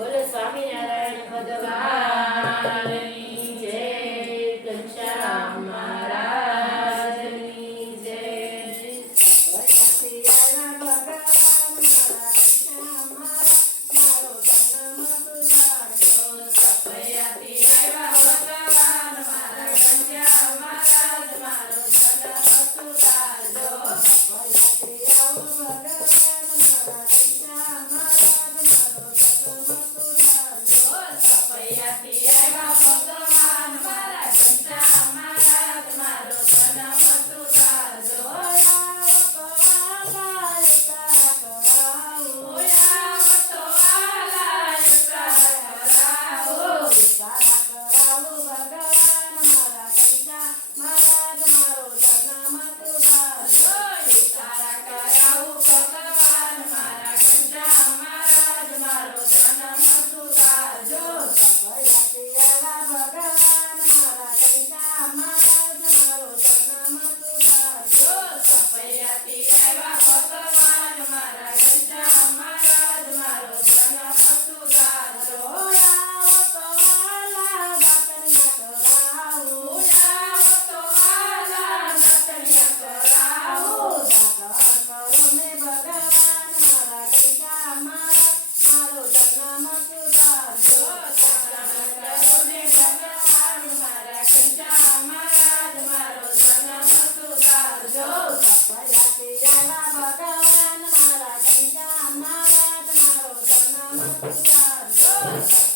બોલો સ્વામિનારાયણ ભગવાનની જય. ઘનશ્યામ મહારાજની જય. સપનાથી આવ્યા ભગવાન મારા ઘનશ્યામ મહારાજ, મારો જન્મ સુધારજો. સપયાથી આવ્યા ભગવાન મારા ઘનશ્યામ મહારાજ, મારો જન્મ સુધારજો. સપયાથી આવો ભગવાન મારા ઘનશ્યામ મહારાજ, મારો જન્મ સુધારજો. સપયાથી આવ્યા ભગવાન મારા ઘનશ્યામ મહારાજ, મારો જન્મ સુધારજો. આવો તો વાલા ઉતારા કરાવો, આવો તો વાલા ઉતારા કરાવો. ઉતારા કરાવો ભગવાન મારા ઘનશ્યામ મહારાજ, મારો જન્મ સુધારજો. ઉતારા કરાવો ભગવાન મારા ઘનશ્યામ મહારાજ, મારો જન્મ સુધારજો. સપયાથી આવ્યા ભગવાન મારા ઘનશ્યામ મહારાજ, મારો જન્મ સુધારજો. સપયાથી આવ્યા ભગવાન મારા ઘનશ્યામ મહારાજ, મારો જન્મ સુધારજો. આવો તો વાલા દાતણિયા કરાવો, આવો તો વાલા દાતણિયા કરાવો. દાતણ કરો ને ભગવાન મારા ઘનશ્યામ મહારાજ, મારો જન્મ સુધારજો. દાતણ કરો ને ભગવાન મારા ઘનશ્યામ મહારાજ, મારો જન્મ સુધારજો. સપયાથી આવ્યા ભગવાન મારા ઘનશ્યામ મહારાજ, મારો જન્મ સુધારજો.